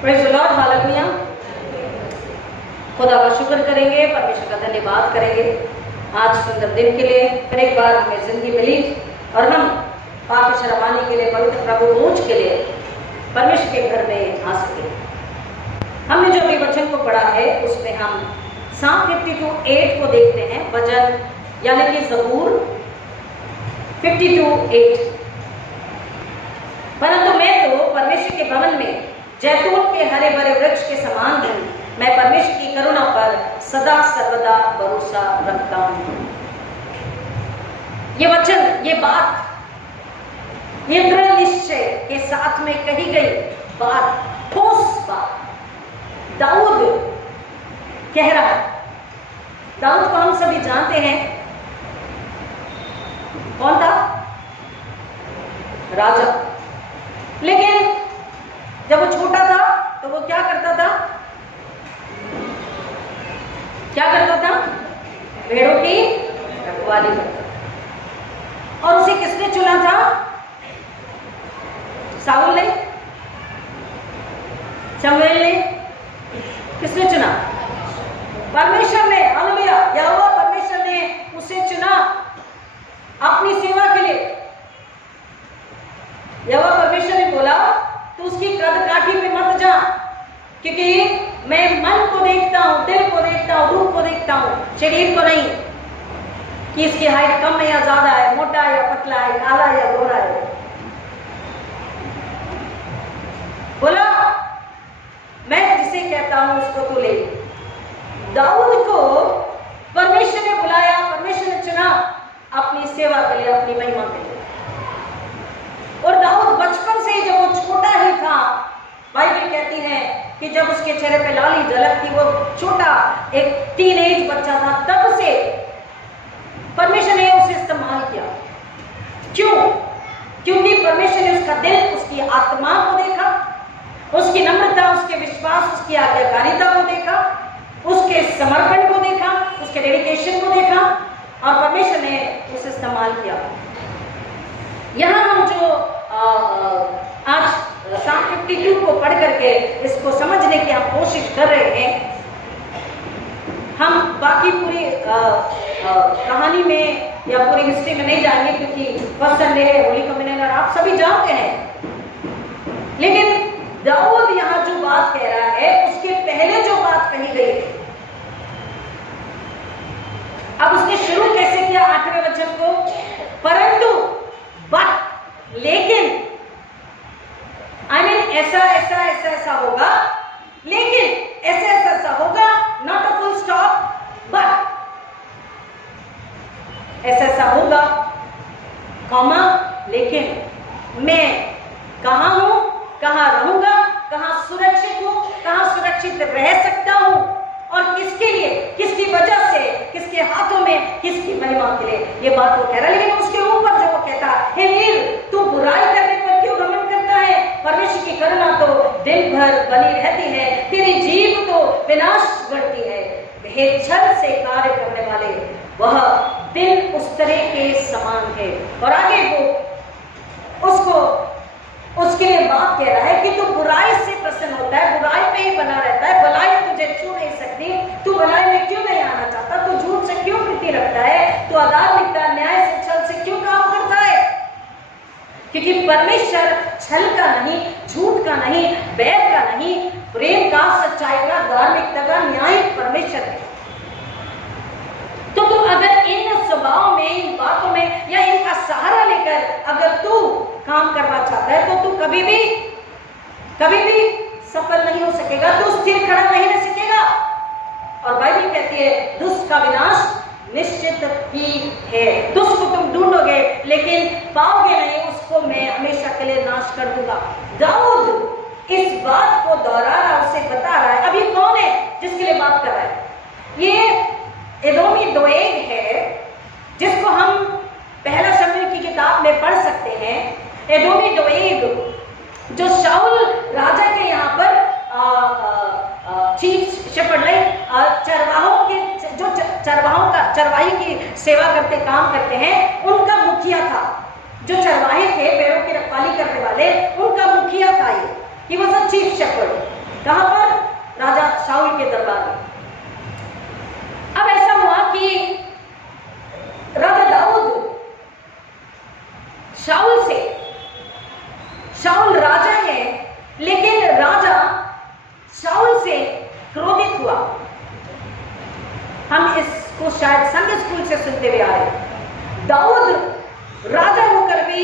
Praise the Lord, hallelujah. खुदा का शुक्र करेंगे, परमेश्वर का धन्यवाद करेंगे आज सुंदर दिन के लिए। फिर एक बार हमें जिंदगी मिली और हम पाक शरमानी के लिए, पवित्र प्रभु भोज के लिए परमेश्वर के घर में आ सके। हमने जो अभी वचन को पढ़ा है उसमें हम Psalm 52:8 को देखते हैं, वचन यानी कि ज़बूर 52:8। परंतु मैं तो परमेश्वर के भवन में जैतून के हरे भरे वृक्ष के समान हूँ, मैं परमेश्वर की करुणा पर सदा सर्वदा भरोसा रखता हूँ। ये वचन, ये बात, ये दृढ़ निश्चय के साथ में कही गई बात, ठोस बात दाऊद कह रहा है। दाऊद को हम सभी जानते हैं, कौन था? राजा। लेकिन जब वो छोटा था तो वो क्या करता था? भेड़ों की रखवाली करता। और उसे किसने चुना था? साउल ने? शमूएल ने? किसने चुना? परमेश्वर ने। हालेलुया। यहोवा परमेश्वर ने उसे चुना अपनी सेवा के लिए। यहोवा परमेश्वर ने बोला तो उसकी कदकाठी पे मत जा, क्योंकि मैं मन को देखता हूँ, दिल को देखता हूँ, रूप को देखता हूँ, शरीर को नहीं, कि इसकी हाइट कम है या ज्यादा है, मोटा है या पतला है, काला या गोरा है। बोला मैं जिसे कहता हूं उसको तू ले। दाऊद को परमेश्वर ने बुलाया, परमेश्वर ने चुना अपनी सेवा के लिए, अपनी महिमा के लिए। और दाऊद बचपन से जब वो छोटा ही था, बाइबल कहती है कि जब उसके चेहरे पे लाली झलकती, वो छोटा एक टीनेज बच्चा था, तब से परमेश्वर ने उसे इस्तेमाल किया। क्यों? क्योंकि परमेश्वर ने उसका दिल, उसकी आत्मा को देखा, उसकी नम्रता, उसके विश्वास, उसकी आज्ञाकारिता को देखा, उसके समर्पण को देखा, उसके डेडिकेशन को देखा, और परमेश्वर ने उसे इस्तेमाल किया। यहाँ हम जो आज Psalm 52 को पढ़ करके इसको समझने की हम कोशिश कर रहे हैं। हम बाकी पूरी कहानी में या पूरी हिस्ट्री में नहीं जाएंगे, क्योंकि फर्स्ट संडे है, होली कम्युनियन, और आप सभी जानते हैं। लेकिन दाऊद यहाँ जो बात कह रहा है, उसके पहले जो बात कही गई है, अब उसने शुरू कैसे किया 8वें वचन को? परंतु, बट, लेकिन, ऐसा होगा, लेकिन ऐसा होगा, not a full stop, but ऐसा होगा, कॉमा, लेकिन मैं कहां हूं, कहां रहूंगा, कहां सुरक्षित हूं, कहां सुरक्षित रह सकता हूं, और किसके लिए, किसकी वजह से, किसके हाथों में, किसकी महिमा के लिए, ये बात वो कह रहा है। लेकिन उसके ऊपर जो वो कहता, हे वीर, तू बुराई करने पर क्यों घमंड करता है? परमेश्वर की करुणा तो दिन भर बनी रहती है, तेरी जीभ तो विनाश बढ़ती है। हे छल से कार्य करने वाले, वह दिन उस तरह के समान है। और आगे वो उसके लिए बात कह रहा है कि तू बुराई से प्रसन्न होता है, बुराई पे ही बना रहता है, भलाई तुझे छू नहीं सकती, तू भलाई में क्यों नहीं आना चाहता, तू झूठ से क्यों प्रीति रखता है, तू अधार्मिकता, न्याय से, छल से क्यों काम करता है? क्योंकि परमेश्वर छल का नहीं, झूठ का नहीं, वैर का नहीं, प्रेम का, सच्चाई का, धार्मिकता का न्यायिक परमेश्वर है। तो तू अगर इन स्वभाव में, इन बातों में, या इनका सहारा लेकर अगर तू काम करना चाहता है, तो तू कभी भी सफल नहीं हो सकेगा, तू स्थिर खड़ा नहीं रह सकेगा। और बाइबल कहती है दुष्ट का विनाश निश्चित ही है। दुष्ट को तुम ढूंढोगे लेकिन पाओगे नहीं, उसको मैं हमेशा के लिए नाश कर दूंगा। दाऊद इस बात को दोहरा रहा, उसे बता रहा है। अभी कौन है जिसके लिए बात कर रहा है? ये एदोमी दोएग है, जिसको हम पहला शमूएल की किताब में पढ़ सकते हैं। एदोमी दोएग जो शाऊल राजा के यहाँ पर चीफ शेफर्ड, चरवाहों के, जो चरवाही की सेवा करते, काम करते हैं, उनका मुखिया था। जो चरवाहे थे, भेड़ों की रखवाली करने वाले, उनका मुखिया था ये। He was a chief shepherd। कहां पर? राजा शाऊल के दरबार में। अब ऐसा हुआ कि राजा दाऊद शाऊल राजा है, लेकिन राजा शाऊल से क्रोधित हुआ। हम इसको शायद संडे स्कूल से सुनते हुए आ रहे। दाऊद राजा होकर भी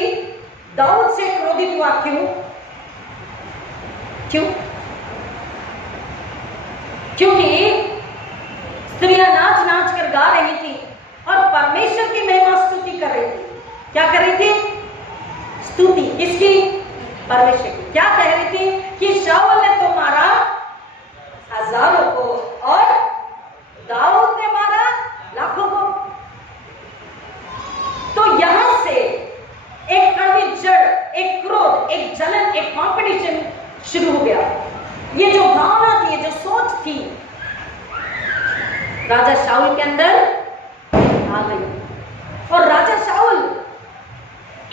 दाऊद से क्रोधित हुआ। क्यों? क्योंकि स्त्रियां नाच नाच कर गा रही थी और परमेश्वर की महिमा स्तुति कर रही थी। क्या कर रही थी? स्तुति। किसकी? परमेश्वर की। क्या कह रही थी? कि शाऊल ने तो मारा हजारों को और दाऊद ने मारा लाखों को। तो यहां से एक कड़वी जड़, एक क्रोध, एक जलन, एक कंपटीशन शुरू हो गया। ये जो भावना थी, ये जो सोच थी, राजा शाऊल के अंदर आ गई। और राजा शाऊल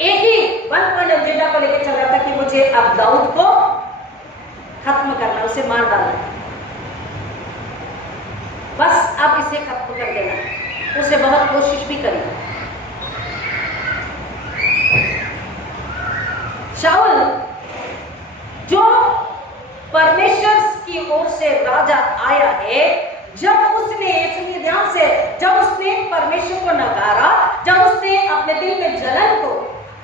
एक ही वन पॉइंट एजेंडा को लेकर चल रहा था कि मुझे अब दाऊद को खत्म करना, उसे मार डालना, बस अब इसे खत्म कर देना। उसे बहुत कोशिश भी करी। शाऊल जो परमेश्वर की ओर से राजा आया है, जब उसने, सुनिए ध्यान से, जब उसने परमेश्वर को नकारा, जब उसने अपने दिल में जलन को,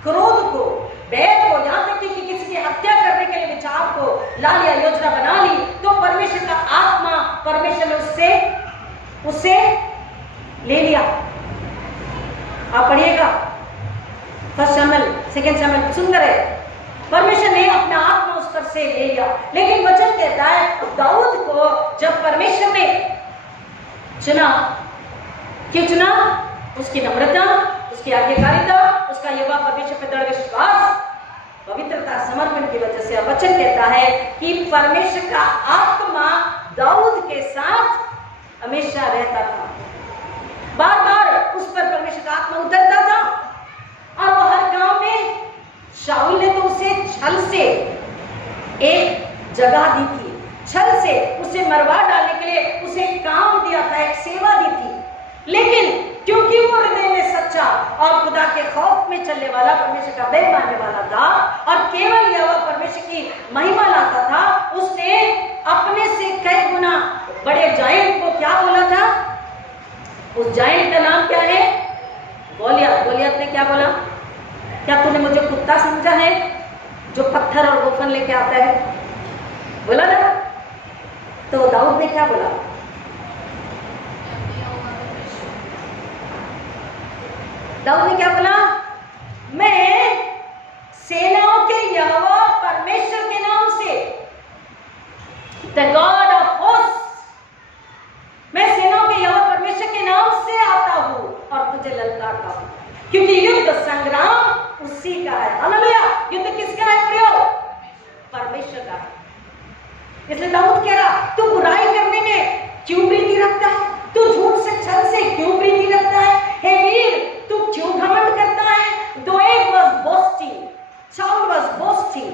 क्रोध को, बैर को, यहां तक कि किसी की हत्या करने के लिए विचार को ला लिया, योजना बना ली, तो परमेश्वर का आत्मा, परमेश्वर ने उससे ले लिया। आप पढ़िएगा फर्स्ट शमूएल, सेकंड शमूएल, सुंदर है। परमेश्वर ने अपना आत्मा उस पर से ले लिया। लेकिन वचन कहता है दाऊद को जब परमेश्वर ने चुना, क्यों चुना? उसकी नम्रता, उसकी आज्ञाकारिता, उसका यहोवा परमेश्वर पर दृढ़ विश्वास, पवित्रता, समर्पण की वजह से। वचन कहता है कि परमेश्वर का आत्मा दाऊद के साथ हमेशा रहता था। बार बार उस पर परमेश्वर का आत्मा उतरता था और वो हर काम में, शाऊल ने तो उसे छल से एक जगह दी थी, छल से उसे मरवा डालने के लिए उसे काम दिया था, एक सेवा दी थी। लेकिन क्योंकि वो हृदय में सच्चा और खुदा के खौफ में चलने वाला, परमेश्वर का भय मानने वाला था और केवल यहोवा परमेश्वर की महिमा लाता था, उसने अपने से कई गुना बड़े जायंट को क्या बोला था? उस जायंट का नाम क्या है? गोलियत। गोलियत ने क्या बोला? क्या तूने मुझे कुत्ता समझा है जो पत्थर और गोफन लेके आता है? बोला ना। तो दाऊद ने क्या बोला? दाऊद ने क्या बोला? मैं सेनाओं के यहोवा परमेश्वर के नाम से, द गॉड ऑफ होस्ट्स, मैं सेनाओं के यहोवा परमेश्वर के नाम से आता हूं और तुझे ललकारता हूं, क्योंकि युद्ध संग्राम उसी का है। हालेलुया। युद्ध किसका है प्रियो? परमेश्वर का है। इसलिए दाऊद कह रहा, तू बुराई करने में क्यों प्रीति रखता है? तू झूठ से, छल से क्यों प्रीति रखता है? हे वीर, तू क्यों घमंड करता है? Doeg was boasting, Saul was boasting.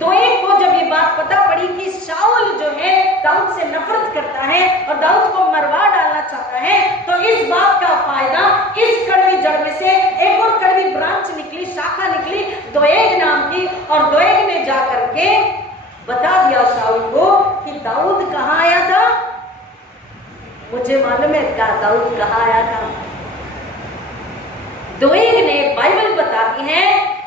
Doeg को जब ये बात पता पड़ी कि शाऊल जो है दाऊद से नफरत करता है और दाऊद को मरवा डालना चाहता है, तो इस बात का फायदा इस कड़वी जड़ में से एक और कड़वी ब्रांच निकली, शाखा निकली दोएग नाम की, और दोएग ने जाकर के बता दिया शाऊल को कि दाऊद कहां आया था। मुझे मालूम है क्या दाऊद कहां आया था। दोएग ने, बाइबल बताती है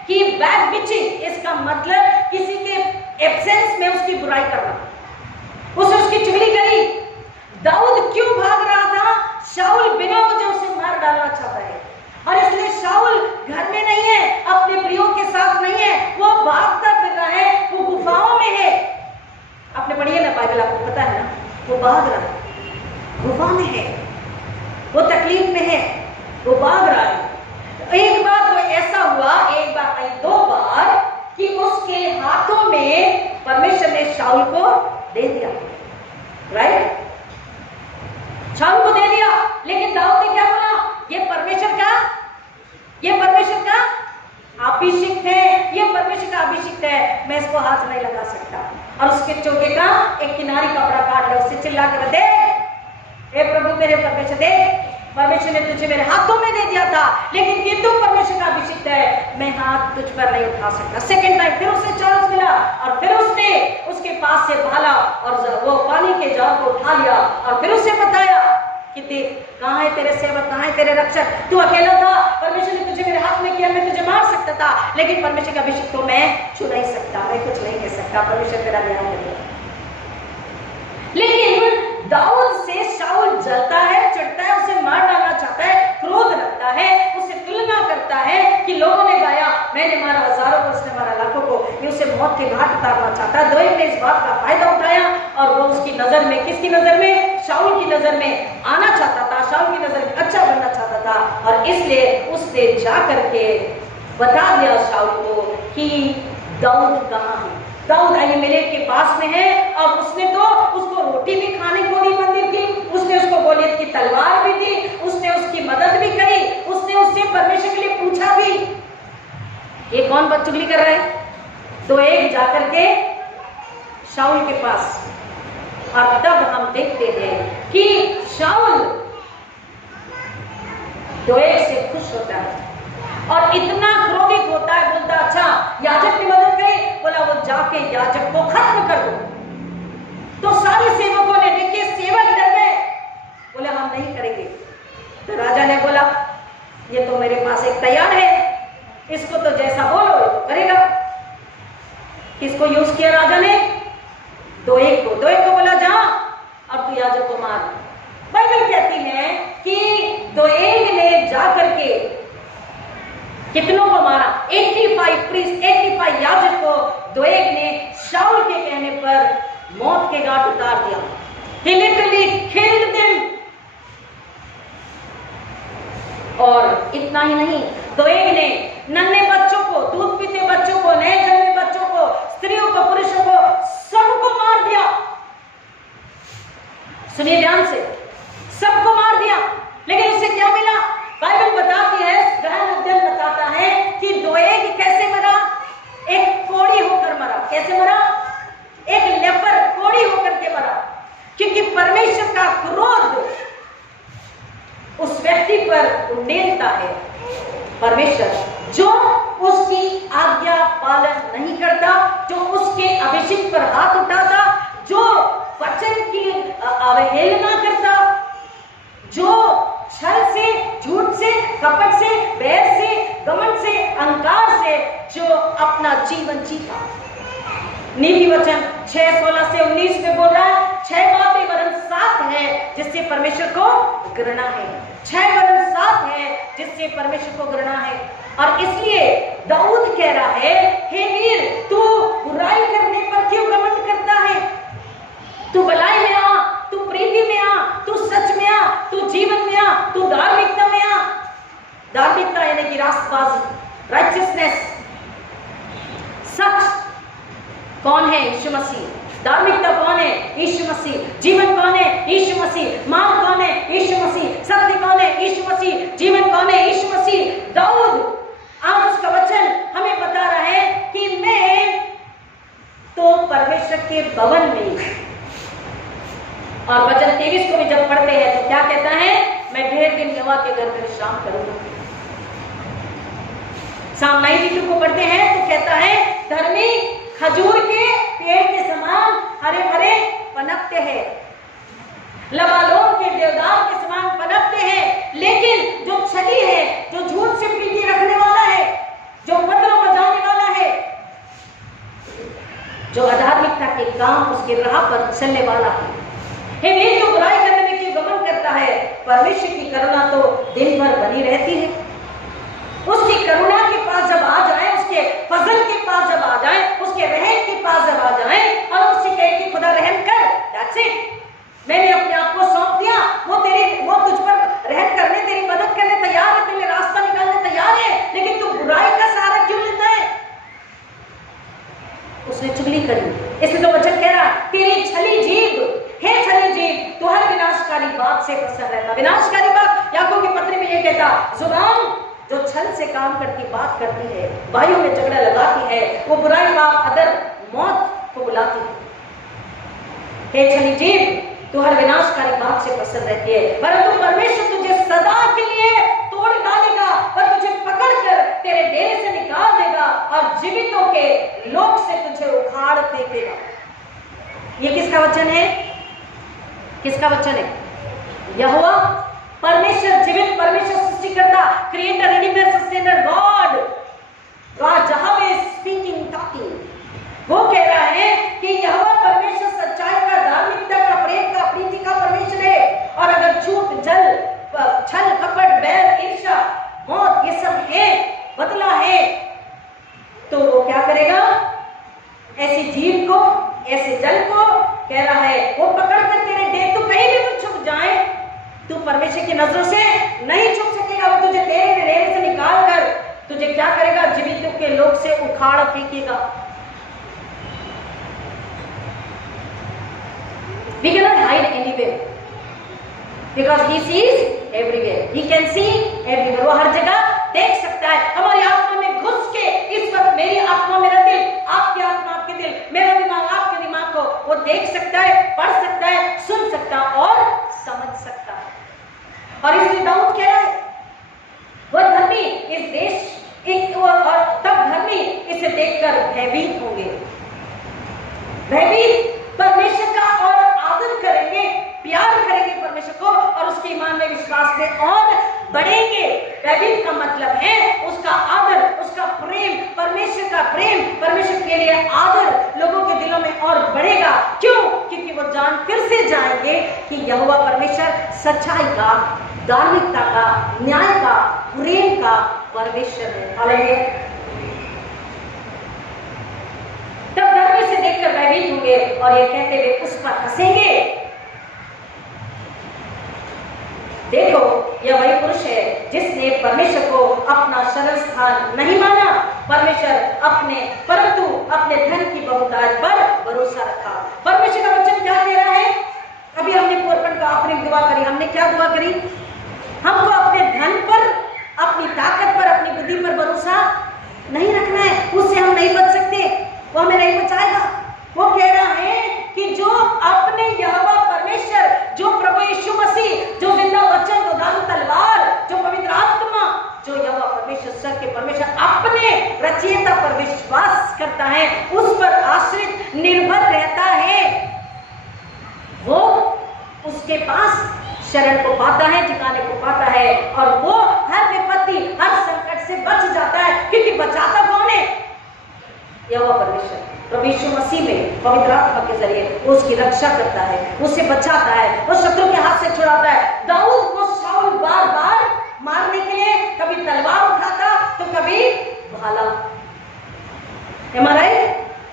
कि बैक बिचिंग, इसका मतलब किसी के एब्सेंस में उसकी बुराई करना, उसकी चुगली करी। दाऊद क्यों भाग रहा था? शाऊल बिना वजह उसे मार डालना चाहता है, और इसलिए शाऊल घर में नहीं है, अपने प्रियों के साथ नहीं है, वो भागता फिर रहा है, वो गुफाओं में है। आपने पढ़ी है ना बाइबल, आपको पता है ना, वो भाग रहा है, गुफा में है, वो तकलीफ में है, वो भाग रहा है। एक बार तो ऐसा हुआ, एक बार नहीं, 2 बार, कि उसके हाथों में परमेश्वर ने शाऊल को दे दिया। राइट? शाऊल को दे दिया, लेकिन दाऊद ने क्या बोला? ये परमेश्वर का अभिषिक्त है, ये परमेश्वर का अभिषिक्त है, मैं इसको हाथ नहीं लगा सकता। और उसके चोगे का एक किनारी कपड़ा काट लो, उससे चिल्ला के बता, हे प्रभु मेरे परमेश्वर दे, परमेश्वर ने तुझे मेरे हाथों में दे दिया था, लेकिन ये तुम परमेश्वर का अभिषिक्त है, मैं हाथ तुझ पर नहीं उठा सकता। सेकंड टाइम फिर उसे चांस मिला और फिर उसने उसके पास से भाला और वो पानी के जार को उठा लिया और फिर उसे बताया कि देख, कहाँ है तेरे सेवक, कहाँ है तेरे रक्षक, तू अकेला था, परमेश्वर ने तुझे मेरे हाथ में किया, मैं तुझे मार सकता था, लेकिन परमेश्वर का अभिषेक को मैं छू नहीं सकता, मैं कुछ नहीं कह सकता, परमेश्वर तेरा न्याय करेगा। लेकिन दाऊद से शाऊल जलता है, चिढ़ता है, उसे मार डालना चाहता है, क्रोध रखता है, उससे तुलना करता है कि लोगों ने गाया मैंने मारा हजारों को, उसने मारा लाखों को, ये उसे मौत के घाट उतारना चाहता है। दोएग ने इस बात का फायदा उठाया और वो उसकी नजर में, किसकी नजर में, शाऊल की नजर में आना चाहता था, शाऊल की नजर में अच्छा बनना चाहता था, और इसलिए उसने जा करके बता दिया शाऊल को कि दाऊद कहाँ है। दाऊद अहीमेलेक के पास में है, और उसने तो उसको रोटी भी खाने को नहीं मंदिर की, उसने उसको गोलियत की तलवार भी दी, उसने उसकी मदद भी करी, उसने उससे परमेश्वर के लिए पूछा भी। ये कौन बदचुगली कर रहा है? तो एक जाकर के शाऊल के पास, और तब हम देखते हैं कि शाऊल दोएग से खुश होता है और इतना क्रोधित होता है, बोलता अच्छा याजक की मदद करी, बोला वो जाके याजक को खत्म कर दो। तो सारे सेवकों ने, देखिए सेवक डर गए, बोले हम नहीं करेंगे। तो राजा ने बोला ये तो मेरे पास एक तैयार है, इसको तो जैसा बोलो ये तो करेगा। किसको यूज किया राजा ने? दोएग को। दोएग को बोला जा और तू याजक को मार। बाइबल कहती है कि दोएग ने जाकर के कितनों को मारा? 85 प्रीस्ट, 85 याजक को दोएग ने शाऊल के कहने पर मौत के घाट उतार दिया। He literally killed them। और इतना ही नहीं, दोएग ने नन्हे बच्चों को, दूध पीते बच्चों को, नए जन्मे बच्चों को, स्त्रियों को, पुरुषों को, सबको मार दिया। सुनिए ध्यान से, सबको मार दिया। लेकिन उससे क्या मिला? बाइबल बताती है, गहन अध्ययन बताता है कि दोएग कैसे मरा? एक कोढ़ी होकर मरा। कैसे मरा? एक लेपर, कोढ़ी होकर के मरा, क्योंकि परमेश्वर का क्रोध उस व्यक्ति पर उंडेलता है। परमेश्वर जो उसकी आज्ञा पालन नहीं करता, जो उसके अभिषेक पर हाथ उठाता, जो वचन की अवहेलना करता, जो छल से, झूठ से, कपट से, बैर से, घमंड से, अहंकार से जो अपना जीवन जीता। नीति वचन 6:16 से 19 में बोल रहा है 6 बातें वरन 7 है जिससे परमेश्वर को घृणा है। 6 वरन 7 है जिससे परमेश्वर को घृणा है। और इसलिए दाऊद कह रहा है, हे वीर तू बुराई करने पर क्यों घमंड करता है? तू भलाई में आ, तू प्रीति में आ, तू सच में आ, तू जीवन में आ, तू धार्मिकता में आ। धार्मिकता यानी कि रास्तबाजी, राइचियसनेस, सच कौन है? यीशु मसीह। धार्मिकता कौन है? यीशु मसीह। जीवन कौन है? यीशु मसीह। मार्ग कौन है? यीशु मसीह। सत्य कौन है? यीशु मसीह। जीवन कौन है? यीशु मसीह। दाऊद आज उसका वचन हमें बता रहा है कि मैं तो परमेश्वर के भवन में, और वचन 23 को भी जब पढ़ते हैं तो क्या कहता है? मैं ढेर दिन यहोवा के घर में विश्राम करूंगा। साम 92 को पढ़ते हैं तो कहता है धर्मी खजूर के पेड़ के समान हरे भरे पनपते हैं, लबालोन के देवदार के समान पनपते हैं। लेकिन जो छली है, जो झूठ से प्रीति रखने वाला है, जो पत्रों में जाने वाला है, जो अधार्मिकता के काम उसके राह पर चलने वाला है, हे वे जो बुराई करने में क्यों घमंड करता है? परमेश्वर की करुणा तो दिन भर बनी रहती है। उसकी करुणा के पास जब आ जाए, उसके फजल के पास जब आ जाए, उसके रहम के पास जब आ जाए और उससे कहे कि खुदा रहम कर, दैट्स इट, मैंने अपने आप को सौंप दिया, वो तुझ पर रहम करने, तेरी मदद करने तैयार है, तेरे लिए रास्ता निकालने तैयार है, लेकिन तू बुराई का सहारा क्यों लेता है? उसने चुगली करी, इसलिए तो वचन कह रहा है तेरी छली जीभ, हे छली जीभ, तू हर विनाशकारी बात से प्रसन्न रहता। विनाशकारी बात याकूब की पत्री में ये कहता, जुबान जो छल से काम करती बात करती है, भाइयों में झगड़ा लगाती है, वो बुराई पाप अदर मौत को बुलाती है। हे छली जीव, तू हर विनाशकारी बात से प्रसन्न रहती है, परंतु परमेश्वर तुझे सदा के लिए तोड़ डालेगा और तुझे पकड़कर तेरे डेरे से निकाल देगा और जीवितों के लोक से तुझे उखाड़ फेंकेगा। ये किसका वचन है? किसका वचन है? यहोवा परमेश्वर, जीवित परमेश्वर, सृष्टिकर्ता, creator, redeemer, sustainer God, God यहोवा स्पीकिंग, टॉकिंग। वो कह रहा है कि यहोवा परमेश्वर सच्चाई का, धार्मिकता का, प्रेम का, प्रीति का परमेश्वर है। और अगर झूठ, जल, छल, कपट, बैर, ईर्ष्या, मौत ये सब है, बदला है, तो वो क्या करेगा? ऐसे जीव को, ऐसे जल को कह रहा है वो पकड़ कर तेरे डेरे, तू कहीं भी कुछ छुप जाए, तू परमेश्वर की नजरों से नहीं छुप सकेगा। वो तुझे तेरे डेरे से निकाल कर तुझे क्या करेगा? जीवितों के लोक से उखाड़ फेंकेगा। We cannot hide anywhere because he sees everywhere. He can see everywhere. वो हर जगह देख सकता है। हमारी आत्मा में घुस के इस वक्त मेरी आत्मा, मेरा दिल, आपकी आत्मा, आपके दिल, मेरा दिमाग, आपके दिमाग को वो देख सकता है, पढ़ सकता है, सुन सकता और समझ सकता है। और इसलिए दाऊद कह रहा है वह धर्मी इस देश और तब धर्मी इसे देखकर भयभीत होंगे। भयभीत परमेश्वर का और आदर करेंगे, प्यार करेंगे परमेश्वर को और उसके ईमान में, विश्वास में और बढ़ेंगे। भयभीत का मतलब है उसका आदर, उसका प्रेम, परमेश्वर का प्रेम, परमेश्वर के लिए आदर लोगों के दिलों में और बढ़ेगा। क्यों? क्योंकि वो फिर से जानेंगे कि यहोवा परमेश्वर सच्चाई का, धार्मिकता का, न्याय का, प्रेम का परमेश्वर है। हालेलुया। तब धर्मी से देखकर भयभीत होंगे और ये कहते हुए उस पर हंसेंगे। देखो, यह वही पुरुष है जिसने परमेश्वर को अपना शरण स्थान नहीं माना, परंतु अपने धन की बहुतायत पर भरोसा रखा। परमेश्वर का वचन क्या कह रहा है? अभी हमने पूर्वपन का अपनी दुआ करी। हमने क्या दुआ करी? हमको अपने धन पर, अपनी ताकत पर, अपनी बुद्धि पर भरोसा नहीं रखना है। उससे हम नहीं बच सकते, वो हमें नहीं बचाएगा। वो कह रहा है कि जो अपने यहोवा परमेश्वर, जो प्रभु यीशु मसीह, जो जिंदा वचन, जो दारू तलवार, जो पवित्र आत्मा, जो यहोवा परमेश्वर, सर के परमेश्वर अपने रचयिता पर विश्वास करता है, उस पर आश्रित निर्भर रहता है, वो उसके पास शरण को पाता है, ठिकाने को पाता है और वो हर विपत्ति, हर संकट से बच जाता है। क्योंकि बचाता कौन है? यहोवा परमेश्वर। प्रभु यीशु मसीह में पवित्र आत्मा के जरिए वो उसकी रक्षा करता है, उसे बचाता है, वो शत्रु के हाथ से छुड़ाता है। दाऊद को शाऊल बार बार मारने के लिए कभी तलवार उठाता तो कभी भाला।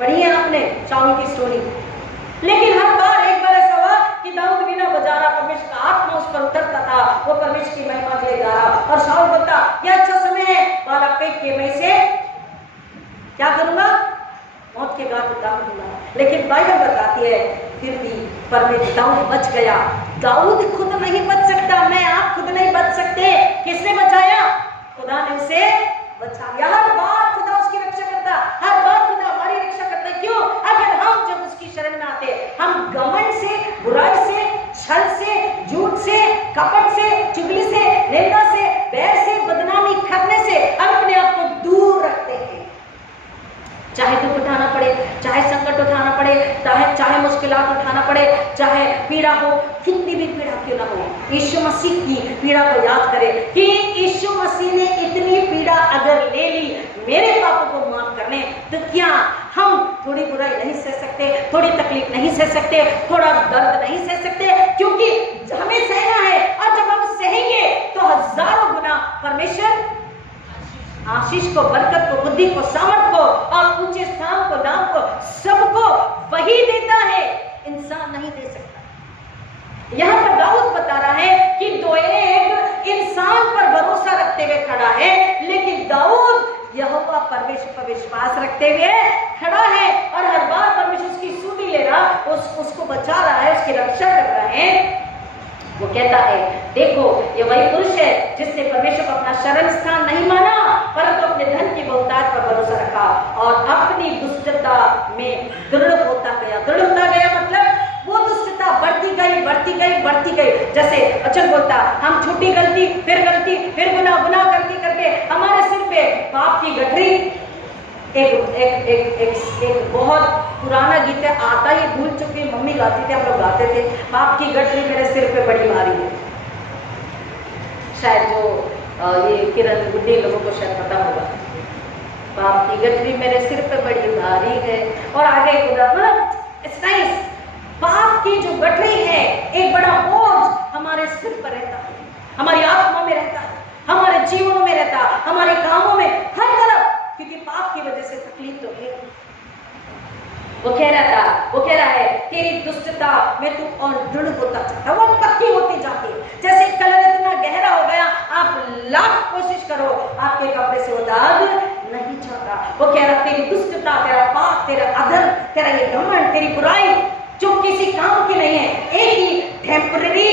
पढ़ी है आपने शाऊल की स्टोरी। लेकिन हर बार एक बार ऐसा हुआ कि दाऊद बिना बजारा, परमेश्वर का आत्मा उस पर उतरता था, वो परमेश्वर की महिमा के लिए गा रहा और शाऊल बोलता यह अच्छा समय है, बालक पेट के मैं से क्या करूंगा? मौत के घाट उतार दूंगा। लेकिन बाइबल बताती है फिर भी परमेश्वर दाऊद बच गया। दाऊद खुद नहीं बच सकता, मैं आप खुद नहीं बच सकते। किसने बचाया? खुदा ने उसे बचाया। हर बार खुदा उसकी रक्षा करता, हर बार खुदा हमारी रक्षा करता। क्यों? अगर हम जब उसकी शरण में आते, हम घमंड से, बुराई से, छल से, झूठ से, कपट से, चुगली से, निंदा से, बैर से, बदनामी करने से हम अपने आप को दूर रखते हैं। चाहे दुख उठाना पड़े, चाहे संकट उठाना पड़े, चाहे मुश्किलात उठाना पड़े, चाहे पीड़ा हो, कितनी भी पीड़ा क्यों ना हो, यीशु मसीह की पीड़ा को याद करें कि यीशु मसीह ने इतनी पीड़ा अगर ले ली मेरे पापों को माफ करने, तो क्या हम थोड़ी बुराई नहीं सह सकते, थोड़ी तकलीफ नहीं सह सकते, थोड़ा दर्द नहीं सह सकते? क्योंकि हमें सहना है और जब हम सहेंगे तो हजारों गुना परमेश्वर आशीष को, बरकत को, बुद्धि को, सामर्थ को और ऊंचे स्थान को, नाम को, सबको वही देता है, इंसान नहीं दे सकता। यहाँ पर दाऊद बता रहा है कि दोएग इंसान पर भरोसा रखते हुए खड़ा है, लेकिन दाऊद यहोवा परमेश्वर पर विश्वास रखते हुए खड़ा है और हर बार परमेश्वर उसकी सूटी ले रहा, उसको बचा रहा है, उसकी रक्षा कर रहा है। वो कहता है देखो ये वही पुरुष है जिसने परमेश्वर को अपना शरण स्थान नहीं माना, परंतु अपने धन की बहुतायत पर भरोसा रखा और अपनी दुष्टता में दृढ़ होता गया। दृढ़ होता गया मतलब वो दुष्टता बढ़ती गई, बढ़ती गई, बढ़ती गई। जैसे अचल बोलता, हम छोटी गलती, फिर गुनाह, गुनाह करके करके हमारे सिर पे पाप की गठरी। एक बहुत पुराना गीत है, आता ही भूल चुकी, मम्मी गाती थी, हम लोग गाते थे, पाप की गठरी मेरे सिर पे बड़ी भारी है। शायद जो ये किरण बुद्धि लोगों को शायद पता होगा, पाप की गठरी मेरे सिर पे बड़ी भारी है। और आगे इट्स नाइस, पाप की जो गठरी है, एक बड़ा बोझ हमारे सिर पर रहता है, हमारी आत्मा में रहता है, हमारे जीवनों में रहता है, हमारे कामों में, हर तरफ, क्योंकि पाप की वजह से तकलीफ तो है। वो कह रहा है तेरी दुष्टता में तू और दृढ़ होता जाता, वो पक्की होती जाती है। जैसे कलर इतना गहरा हो गया, आप लाख कोशिश करो, आपके कपड़े से वो दाग नहीं जाता। वो कह रहा तेरी दुष्टता, तेरा पाप, तेरा अधर्म, तेरा ये घमंड, तेरी बुराई जो किसी काम की नहीं है, एक ही टेम्पररी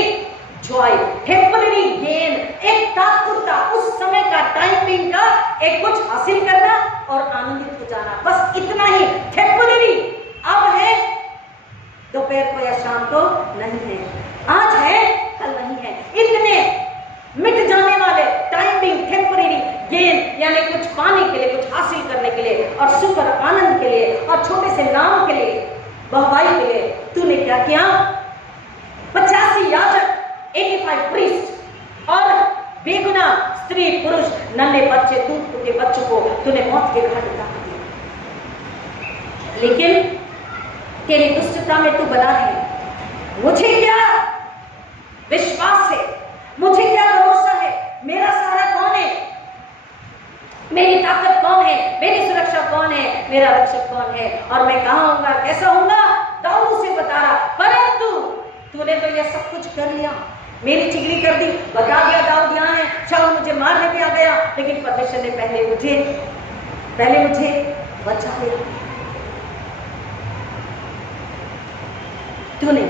जॉय, टेम्पररी गेन, एक तात्पुरता, उस समय का टाइमिंग का एक कुछ हासिल करना और आनंदित हो जाना, बस इतना ही टेम्पररी। अब है दोपहर को या शाम को नहीं है, आज है कल नहीं है, इतने मिट जाने वाले टाइमिंग, टेम्पररी गेन, यानी कुछ पाने के लिए, कुछ हासिल करने के लिए और सुख और आनंद के लिए और छोटे से नाम के लिए, बहवाई के लिए तूने क्या किया? 85 याजक, 85 प्रीस्ट और बेगुनाह स्त्री पुरुष, नन्हे बच्चे, दूध के बच्चों को तूने मौत के घाट उतार दिया। लेकिन तेरी दुष्टता में तू बना है, मुझे क्या विश्वास है, मुझे क्या भरोसा है, मेरा सहारा कौन है, मेरी ताकत कौन है, मेरी सुरक्षा कौन है, मेरा रक्षक कौन है, और मैं कहाँ होऊंगा, कैसा होऊंगा? दाऊद उसे बता रहा, परंतु तूने तो यह सब कुछ कर लिया, मेरी चिगड़ी कर दी, बता दिया दाऊद यहाँ है, शाऊल मुझे मारने भी आ गया, लेकिन परमेश्वर ने पहले मुझे बचा लिया। तूने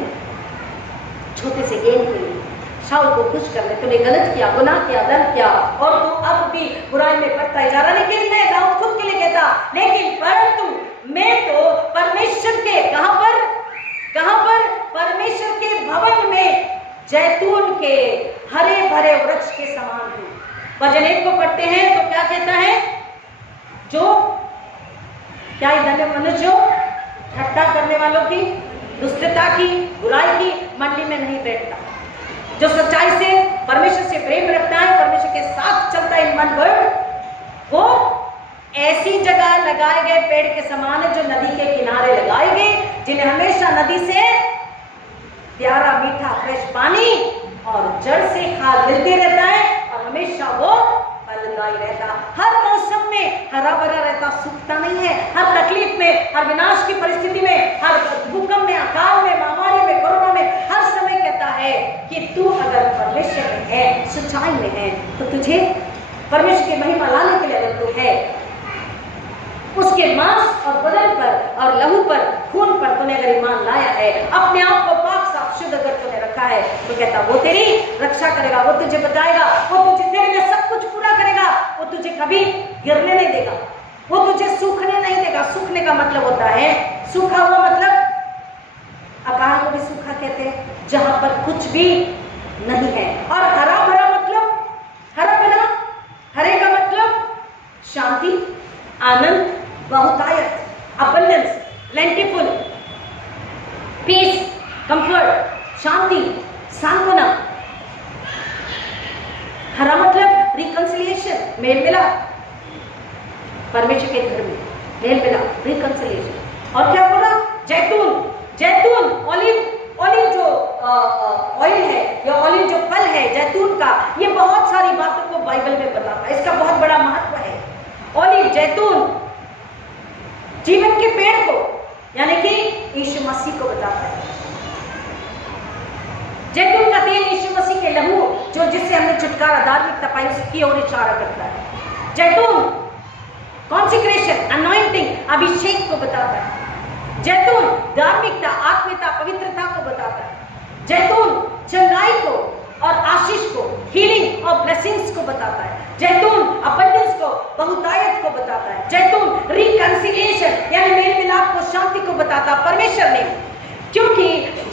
छोटे से गेम के लिए शाऊल को खुश कर ले, तूने गलत किया, गुनाह किया, दंड किया, और तू अब भी बुराई में बढ़ता ही जा रहा। लेकिन मैं दाऊद खुद के लिए कहता, लेकिन परंतु मैं तो परमेश्वर के कहां पर परमेश्वर के भवन में जैतून के हरे भरे वृक्ष के समान हूं। भजन 1 को पढ़ते हैं तो क्या कहता है? जो क्या धन्य मनुष्य जो ठट्टा करने वालों की, दुष्टता की, बुराई की मंडी में नहीं बैठता, जो सच्चाई से परमेश्वर से प्रेम रखता है, परमेश्वर के साथ चलता है, मन वर्ड, वो ऐसी जगह लगाए गए पेड़ के समान है जो नदी के किनारे लगाए गए, जिन्हें हमेशा नदी से प्यारा मीठा फ्रेश पानी और जड़ से खाद मिलती रहता है, और हमेशा वो फलदायी रहता, हर मौसम में हरा भरा रहता, सूखता नहीं है, हर तकलीफ में, हर विनाश की परिस्थिति में, हर भूकंप में, अकाल में, महामारी में, कोरोना में, हर समय कहता है कि तू अगर परमेश्वर में है, सच्चाई में है, तो तुझे परमेश्वर की महिमा लाने के लिए अगर तू है, उसके मांस और बदन पर और लहू पर, खून पर तूने अगर ईमान लाया है, अपने आप को पाक साफ शुद्ध अगर तूने रखा है, तो कहता वो तेरी रक्षा करेगा, वो तुझे बचाएगा, वो तुझे तेरे लिए सब कुछ पूरा करेगा, वो तुझे कभी गिरने नहीं देगा, वो तुझे सूखने नहीं देगा। सूखने का मतलब होता है, सूखा हुआ मतलब अकाल को भी सूखा कहते हैं, जहां पर कुछ भी नहीं है, और हरा भरा मतलब, हरा भरा, हरे का मतलब शांति, आनंद, बहुतायत, abundance, plentiful, peace, comfort, शांति, सांत्वना। हरा मतलब रिकंसिलिएशन, मेल मिलाप, परमेश्वर के घर में मेल मिलाप, रिकंसिलिएशन। और क्या बोला? जैतून, जैतून, ऑलिव जो ऑयल है या ऑलिव जो फल है जैतून का, ये बहुत सारी बातों को बाइबल में बताता है, इसका बहुत बड़ा महत्व है। ऑलिव, जैतून जीवन के पेड़ को, यानी कि यीशु मसीह को बताता है। जैतून का तेल यीशु मसीह के लहू, जो जिससे हमने छुटकारा, धार्मिकता पाई, उसकी ओर इशारा करता है। जैतून कॉन्सिक्रेशन, अनॉइंटिंग, अभिषेक को बताता है। जैतून धार्मिकता, आत्मीयता, पवित्रता को बताता है। जैतून चंगाई को और आशीष को, हीलिंग और ब्लेसिंग्स को बताता है। जैतून अबंडेंस को, बहुतायत को बताता है। जैतून रिकंसिलिएशन यानी मेल मिलाप को, शांति को बताता परमेश्वर ने, क्योंकि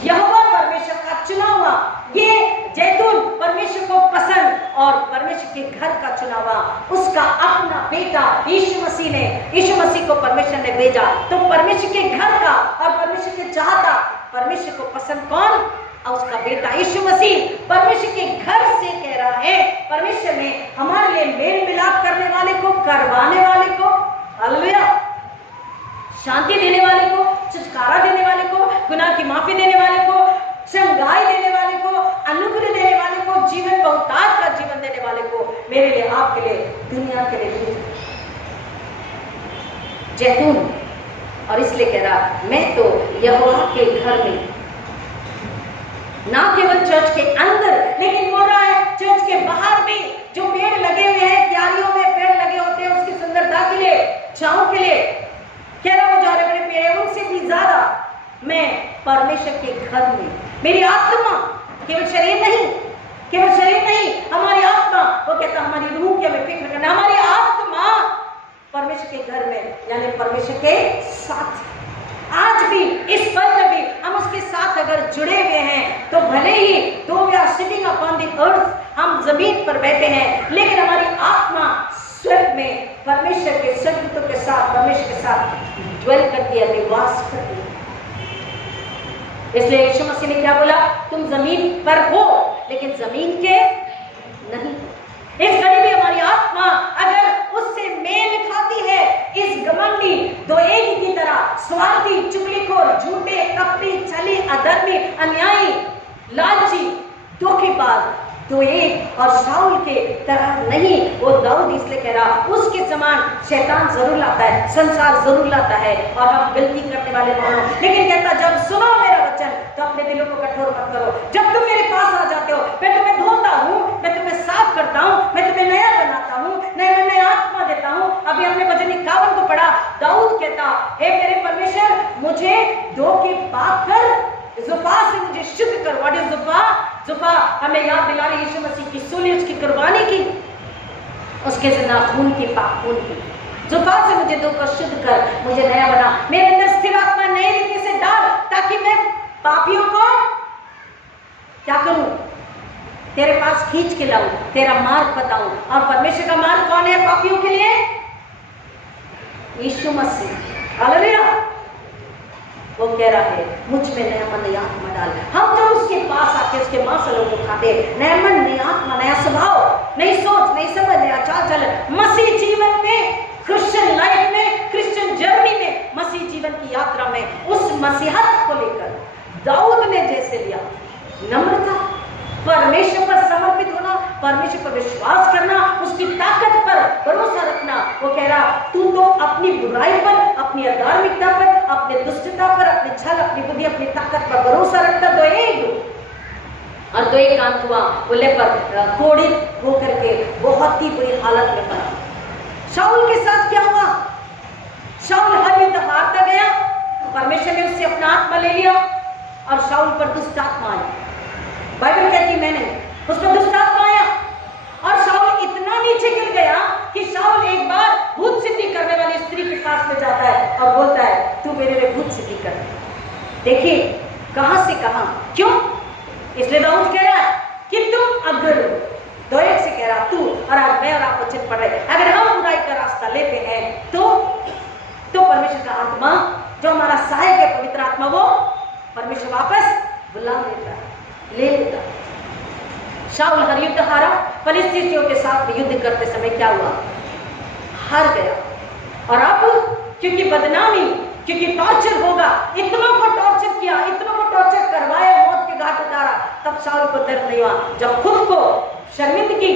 यहोवा परमेश्वर का चुना हुआ, ये जैतून परमेश्वर को पसंद और परमेश्वर के घर का चुना हुआ, उसका अपना बेटा यीशु मसीह को परमेश्वर ने भेजा। तो परमेश्वर के घर का और परमेश्वर के चाहता, परमेश्वर को पसंद कौन? और उसका बेटा यीशु मसीह परमेश्वर के घर से कह रहा है, परमेश्वर ने हमारे लिए मेल मिलाप करने वाले को, करवाने वाले को, हालेलुया, शांति देने वाले को, छुटकारा देने वाले को, गुनाह की माफी देने वाले को, संगाई देने वाले को, अनुग्रह देने वाले को, जीवन बहुतायत का जीवन देने वाले को, मेरे लिए, आपके लिए, दुनिया के लिए जैतून। और इसलिए कह रहा, मैं तो यहोवा के घर में, ना केवल चर्च के अंदर, लेकिन बोल रहा है चर्च के बाहर भी जो पेड़ लगे हुए हैं, क्यारियों में पेड़ लगे होते हैं उसकी सुंदरता के लिए, छांव के लिए, कह रहा वो जो बड़े पेड़ है उनसे भी ज्यादा मैं परमेश्वर के घर में, मेरी आत्मा, केवल शरीर नहीं, हमारी आत्मा, वो कहता हमारी रूह की हमें फिक्र करना, हमारी आत्मा परमेश्वर के घर में यानी परमेश्वर के साथ। आज भी इस पल में भी हम उसके साथ अगर जुड़े हुए हैं, तो भले ही though we are sitting upon the earth, हम जमीन पर बैठे हैं, लेकिन हमारी आत्मा स्वर्ग में परमेश्वर के स्वर्गदूतों के साथ, परमेश्वर के साथ ड्वेल करती है, निवास करती है। इसलिए यीशु मसीह ने क्या बोला? तुम जमीन पर हो लेकिन जमीन के नहीं। इस घड़ी में हमारी आत्मा अगर उससे मेल खाती है, इस घमंडी दोएगी की तरह, स्वार्थी, चुगलीखोर, झूठे, कपटी, छली, अधर्मी, अन्यायी, लालची, धोखेबाज, दोएग और शाऊल के तरह नहीं। वो दाऊद इसलिए कह रहा, उसके समान शैतान जरूर लाता है, संसार जरूर लाता है और हम गलती करने वाले मानो, लेकिन कहता जब सुनो मेरा वचन तो अपने दिलों को कठोर मत करो। जब तुम मेरे पास आ जाते हो, मैं तुम्हें धोता हूँ, मैं तुम्हें साफ करता हूँ, मैं तुम्हें नया बनाता हूँ, मैं नया आत्मा देता हूँ। अभी हमने भजन 51 को पढ़ा, दाऊद कहता, हे मेरे परमेश्वर, मुझे धोखे पाकर जुफा से मुझे शुद्ध कर। What is जुफा? जुफा हमें याद दिला रही यीशु मसीह की सूली, उसकी कुर्बानी की, उसके नाखून की, पाक खून की। जुफा से मुझे धोकर शुद्ध कर, मुझे नया बना, मेरे अंदर स्थिर आत्मा नए रीति से डाल, ताकि मैं पापियों को क्या करूं? तेरे पास खींच के लाऊं, तेरा मार्ग बताऊं। और परमेश्वर का मार्ग कौन है पापियों के लिए? यीशु मसीह। हालेलुया। वो कह रहा है, मुझ में नया मन, नया आत्मा डाल। हम जब उसके पास आके उसके मांसलों को खाते, नया मन, नया आत्मा, नया स्वभाव, नई सोच, नई समझ, नया चाल चलन, मसीह जीवन में, क्रिश्चियन लाइफ में, क्रिश्चियन जर्नी में, मसीह जीवन की यात्रा में, उस मसीहत को लेकर दाऊद ने जैसे लिया, नम्रता, परमेश्वर पर समर्पित होना, परमेश्वर पर विश्वास करना, उसकी ताकत पर भरोसा रखना। वो कह रहा, तू तो अपनी बुराई पर, अपनी अधार्मिकता पर, अपने दुष्टता पर, अपनी छल, अपनी बुद्धि, अपनी ताकत पर भरोसा रखता। तो और दो एक अंत हुआ, बोले पर कोड़ी होकर के बहुत ही बुरी हालत में पड़ा। शाऊल के साथ क्या हुआ? शाऊल हर युद्ध हारता गया, परमेश्वर ने उससे अपना आत्मा ले लिया और शाऊल पर दुष्ट आत्मा आई। बाइबल कहती मैंने उस पर दुष्ट आत्मा आया और शाऊल इतना नीचे गिर गया कि शाऊल एक बार भूत सिद्धि करने वाली स्त्री के पास में जाता है और बोलता है, तू मेरे लिए भूत सिद्धि कर। देखिए कहां से कहां, क्यों? इसलिए दाऊद कह रहा है कि तुम अगर दो एक से कह रहा तू, और आज मैं और आप उचित पढ़ रहे, अगर हम बुराई का रास्ता लेते हैं तो परमेश्वर का आत्मा जो हमारा सहायक है, पवित्र आत्मा, वो परमेश्वर वापस बुला लेता है, ले लेता। शाऊल हर युद्ध हारा, फिलिस्तीनियों के साथ युद्ध करते समय क्या हुआ? हार गया। और अब क्योंकि बदनामी, क्योंकि टॉर्चर होगा, इतनों को टॉर्चर किया, इतनों को टॉर्चर करवाया, मौत के घाट उतारा, तब शाऊल को दर्द नहीं हुआ। जब खुद को शर्मिंदगी,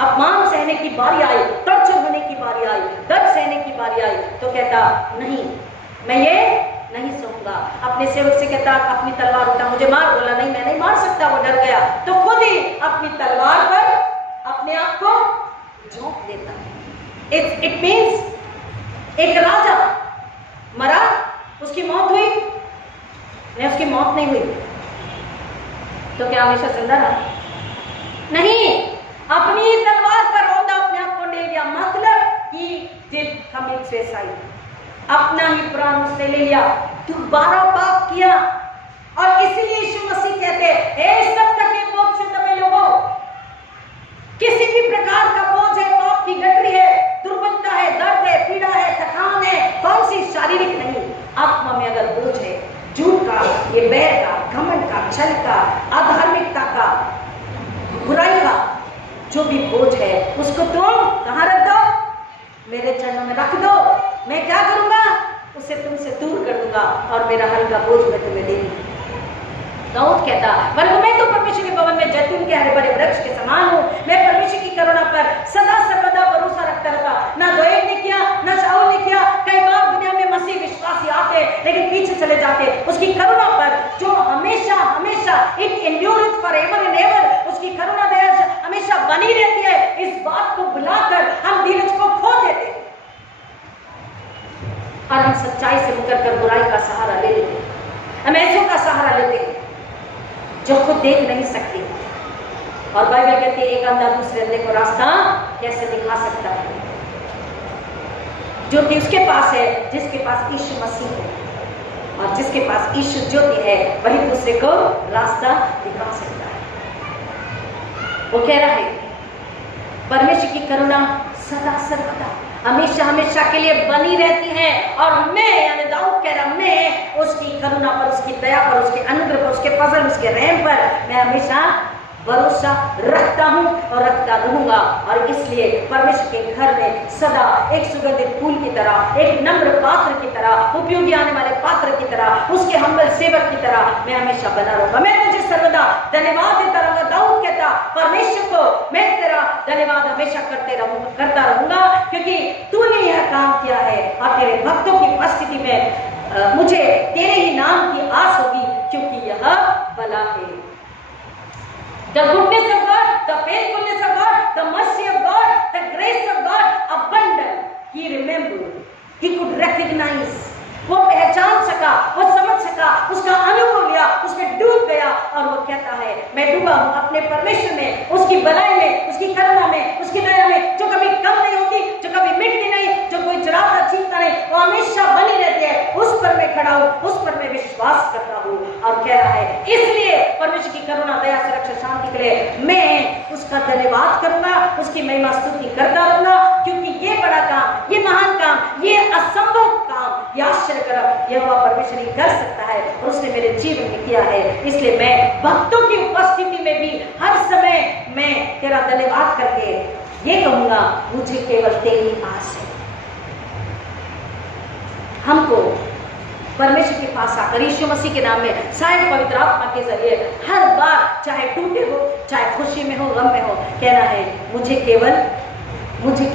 अपमान सहने की बारी आई, टॉर्चर होने की बारी आई, दर्द सहने की बारी आई, तो कहता नहीं, मैं ये नहीं सहूंगा। अपने सेवक से कहता, अपनी तलवार उठा, मुझे मार। बोला नहीं, मैं नहीं मार सकता। वो डर गया तो खुद ही अपनी तलवार पर अपने आप को झोंक देता है। इट मीन्स एक राजा मरा, उसकी मौत हुई नहीं, उसकी मौत नहीं हुई तो क्या हमेशा जिंदा रहा? नहीं, अपनी ही तलवार पर औदा अपने आप को ले लिया, मतलब कि did commit suicide, अपना ही प्राण उसने ले लिया, दोबारा पाप किया। और इसलिए यीशु मसीह कहते हैं, हे सब थके बोझ से दबे लोगों, किसी भी प्रकार का बोझ है, पाप की गठरी है, दुर्बलता है, दर्द है, पीड़ा है, थकान है, कौन सी शारीरिक नहीं, आत्मा में अगर बोझ है, झूठ का, ये बैर का, घमंड का, छल का, अधार्मिकता का, बुराई का, जो भी बोझ है उसको तुम कहाँ रख दो? मेरे चरणों में रख दो। मैं क्या करूंगा? उसे तुमसे दूर कर दूंगा और मेरा हल्का बोझ मैं तुम्हें दे दूंगा। दाऊद कहता, वरना मैं तो परमेश्वर के भवन में जैतून के हरे भरे वृक्ष के समान हूँ। मैं परमेश्वर की करुणा पर सदा सर्वदा भरोसा रखता रहता। ना दोएग ने किया, ना शाऊल ने किया। कई बार दुनिया में मसीह विश्वासी आते लेकिन पीछे चले जाते। उसकी करुणा पर जो हमेशा हमेशा इट एंड्यूरेथ फॉरएवर एंड एवर, उसकी करुणा दया हमेशा बनी रहती है। इस बात को भुलाकर हम धीरज को खो देते और हम सच्चाई से मुकर कर बुराई का सहारा ले लेते, हम ऐसों का सहारा लेते जो खुद देख नहीं सकती। और बाइबल कहती है, एक अंधा दूसरे अंधे को रास्ता कैसे दिखा सकता है? ज्योति उसके पास है जिसके पास यीशु मसीह है, और जिसके पास यीशु ज्योति है वही दूसरे को रास्ता दिखा सकता है। वो कह रहा है, परमेश्वर की करुणा सदा सर्वदा हमेशा हमेशा के लिए बनी रहती है। और मैं, यानी दाऊद कह रहा, मैं उसकी करुणा पर, उसकी दया पर, उसके अनुग्रह पर, उसके फजल, उसके रहम पर मैं हमेशा भरोसा रखता हूँ और रखता रहूंगा। और इसलिए परमेश्वर के घर में सदा एक सुगंधित फूल की तरह, एक नम्र पात्र की तरह, उपयोगी आने वाले पात्र की तरह, उसके हम्बल सेवक की तरह मैं हमेशा बना रहूंगा। मैं तुझे सर्वदा धन्यवाद देता रहूंगा। दाऊद कहता, परमेश्वर को मैं तेरा धन्यवाद हमेशा करता रहूंगा, क्योंकि तूने यह काम किया है और तेरे भक्तों की उपस्थिति में मुझे तेरे ही नाम की आस होगी, क्योंकि यह भला है। The goodness of God, the faithfulness of God, the mercy of God, the grace of God, abundant. He remembered. He could recognize. वो पहचान सका, वो समझ सका, उसका अनुभव लिया, उसमें डूब गया और वो कहता है, मैं डूबा हूँ अपने परमेश्वर में, उसकी भलाई में, उसकी करुणा में, उसकी दया में, जो कभी कम नहीं होती, जो कभी मिटती नहीं, जो कोई चुराता चीखता नहीं, वो हमेशा बनी रहती है। उस पर मैं खड़ा हूँ, उस पर मैं विश्वास करता हूँ। और कह रहा है, इसलिए परमेश्वर की करुणा, दया, सुरक्षा, शांति के लिए मैं उसका धन्यवाद करूंगा, उसकी महिमा स्तुति करता रहूंगा, क्योंकि ये बड़ा काम, ये महान काम, ये असंभव काम, ये आश्चर्य यहोवा परमेश्वर ही कर सकता है और उसने मेरे जीवन में किया है। इसलिए मैं भक्तों की उपस्थिति में भी हर समय मैं तेरा धन्यवाद करके ये कहूंगा, मुझे केवल तेरी आस है। हमको परमेश्वर के पास आकर यीशु मसीह के नाम में, शायद पवित्र आत्मा के जरिए हर बार, चाहे टूटे हो, चाहे खुशी में हो, गम में हो, कहना है, मुझे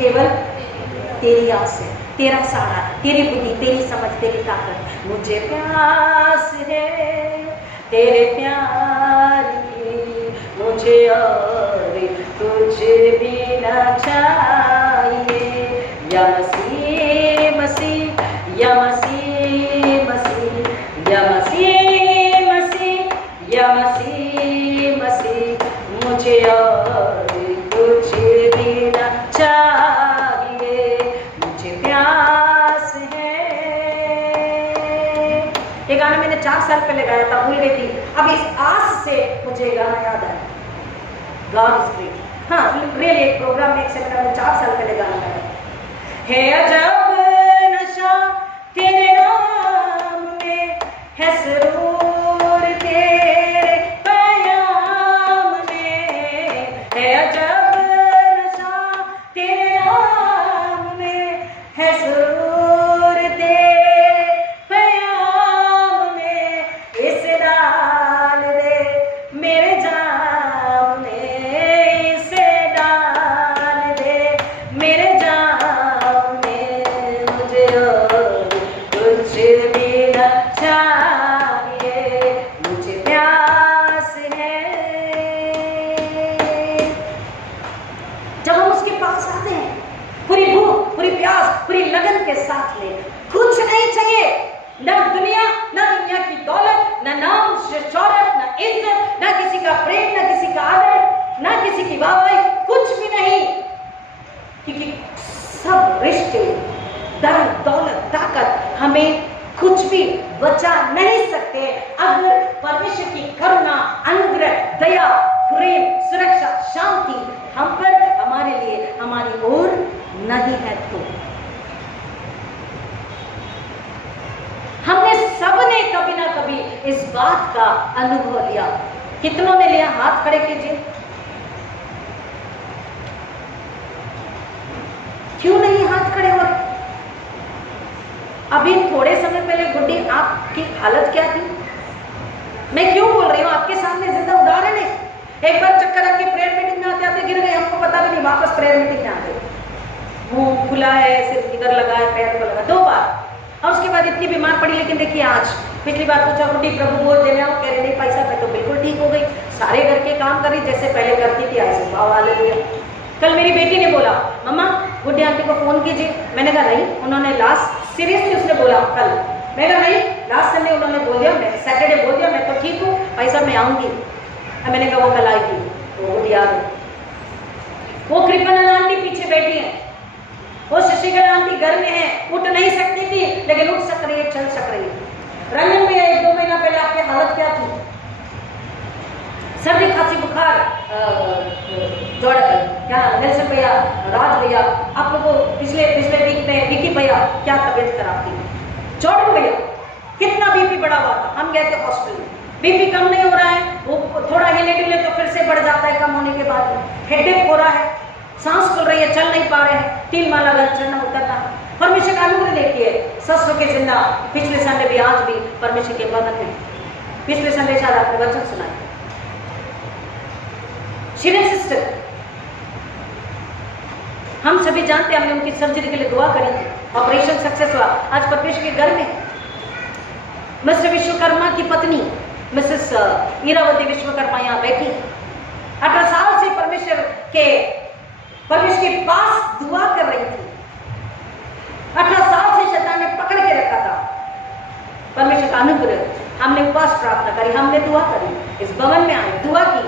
केवल तेरी आस है, तेरा सहारा, तेरी बुद्धि, तेरी समझ, तेरी ताकत। मुझे प्यास है तेरे प्यार की, मुझे और कुछ भी ना चाहिए। या मसीह मसीह, या मसीह मसीह, या मसीह मसीह, या मसीह मसीह, मुझे और कुछ भी ना चाहिए, मुझे प्यास है। ये गाना मैंने 4 साल पहले गाया था, भूल गई थी। अब इस आस से मुझे गाना याद आया, गॉड इज ग्रेट। हाँ, रियली एक प्रोग्राम में, एक सेमिनार में 4 साल पहले गाना गाया है। अजब नशा तेरे नाम में है, सुरूर तेरे प्याम में है। अजब नशा तेरे नाम में है, सुरूर तेरे प्याम में। इसे डाल दे मेरे जाम में, इसे डाल दे मेरे जाम में, मुझे और कुछ भी न चाहिए, मुझे प्यास है। जब हम उसके पास आते हैं, पूरी भूख, पूरी प्यास, पूरी लगन के साथ में, कुछ नहीं चाहिए, न दुनिया, न दुनिया की दौलत, न नाम, शोहरत, न इज्जत, न किसी का प्रेम, न किसी का आदर, न किसी की वाहवाही, कुछ भी नहीं, क्योंकि सब रिश्ते, धन, दौलत, ताकत हमें कुछ भी बचा नहीं सकते अगर परमेश्वर की करुणा, अनुग्रह, दया, प्रेम, सुरक्षा, शांति हम पर, हमारे लिए, हमारी ओर नहीं है तो। हमने सबने कभी ना कभी इस बात का अनुभव लिया। कितनों ने लिया? हाथ खड़े कीजिए। क्यों नहीं हाथ खड़े हो? अभी थोड़े समय पहले गुड्डी आपकी हालत क्या थी? मैं क्यों बोल रही हूँ? आपके सामने जिंदा उदाहरण है। एक बार चक्कर आके प्रेयर मीटिंग में आते गिर गए, हमको पता भी नहीं, वापस प्रेयर मीटिंग में आ गए, मुंह खुला है, सिर्फ इधर लगा है, पैर को लगा, 2 बार। और उसके बाद इतनी बीमार पड़ी। लेकिन देखिए आज, पिछली बार पूछा गुड्डी प्रभु बोल दे रहे हो, कह रहे नहीं पैसा, मैं तो बिल्कुल ठीक हो गई, सारे घर के काम कर रही जैसे पहले करती थी, ऐसे भाव वाले दिया। कल मेरी बेटी ने बोला मम्मा गुड्डी आंटी को फोन कीजिए। मैंने कहा नहीं, उन्होंने लास्ट सीरियसली उसने बोला कल, मैं कहा नहीं, लास्ट संडे उन्होंने बोल दिया, मैं सैटरडे बोल दिया मैं तो ठीक हूँ, पैसा मैं आऊंगी। मैंने कहा वो कल आएगी, वो याद है। वो कृपा आंटी पीछे बैठी है, वो शशिकला आंटी घर में है, उठ नहीं सकती थी लेकिन उठ सक रही है, चल सक रही है। रंजन भैया 1-2 महीना पहले आपकी हालत क्या थी? सर्दी, खांसी, बुखार, क्या नेल्सन भैया, राज भैया, आप लोगों को पिछले वीक में विकी भैया क्या तबीयत खराब थी, जॉर्डन भैया कितना बीपी बढ़ा हुआ था, हम गए थे हॉस्पिटल में, बीपी कम नहीं हो रहा है, वो थोड़ा हिले डुले तो फिर से बढ़ जाता है कम होने के बाद, हेडेक हो रहा है, सांस फूल रही है, चल नहीं पा रहे हैं, 3 माला घर चढ़ना उतरना। परमेश्वर का अनुग्रह देखिए, सस्व के जिंदा, पिछले संडे भी आज भी परमेश्वर के भवन में, पिछले संडे शायद आपने वचन सुनाए। शिरीन सिस्टर, हम सभी जानते हैं, हमने उनकी सर्जरी के लिए दुआ करी थी, ऑपरेशन सक्सेस हुआ, आज परमेश्वर के घर में। मिस्टर विश्वकर्मा की पत्नी मिसेस ईरावती विश्वकर्मा यहाँ बैठी, 18 साल से परमेश्वर के पास दुआ कर रही थी। 18 साल से शैतान ने पकड़ के रखा था। परमेश्वर का अनुग्रह, हमने उपवास प्रार्थना करी, हमने दुआ करी, इस भवन में आए, दुआ की,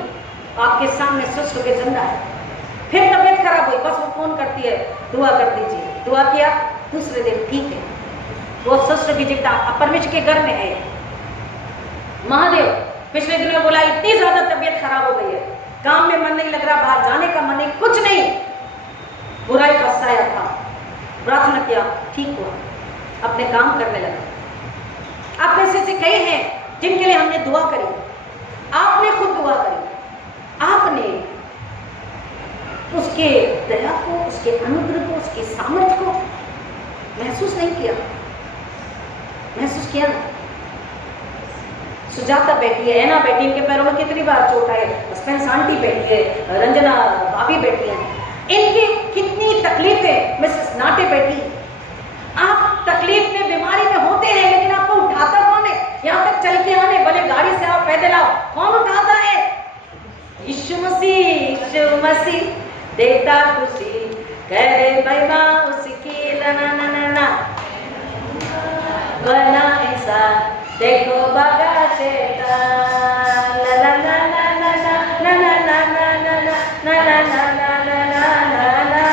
आपके सामने स्वस्थ होकर जिंदा है। फिर तबीयत खराब हुई, बस वो फोन करती है, दुआ कर दीजिए, दुआ किया, दूसरे दिन ठीक है, वो स्वस्थ विजेता परमेश्वर के घर में है। महादेव पिछले दिनों बोला इतनी ज्यादा तबीयत खराब हो गई है, काम में मन नहीं लग रहा, बाहर जाने का मन नहीं, कुछ नहीं, बुराई का साया था, प्रार्थना किया, ठीक हुआ, अपने काम करने लगा। आप में से कई हैं जिनके लिए हमने दुआ करी, आपने खुद दुआ करी, आपने उसके दया को, उसके अनुग्रह को, उसके सामर्थ्य को महसूस नहीं किया? महसूस किया ना? सुजाता बैठी है, ऐना बैठी, इनके पैरों में कितनी बार चोट है, स्पेंस आंटी बैठी है, रंजना भाभी बैठी है, इनकी कितनी तकलीफें, मिसेस नाटे बैठी। आप तकलीफ में, बीमारी में होते हैं, लेकिन आपको उठाता कौन है? यहाँ तक चल के आने, भले गाड़ी से आओ, पैदल आओ, कौन उठाता है? यीशु मसीह देता खुशी, करे महिमा उसकी, ना ना ना ना बना इंसान, देखो बगा शैतान, ला ला ला ला ला ला ला ला ला ला ला ला ला ला ला ला।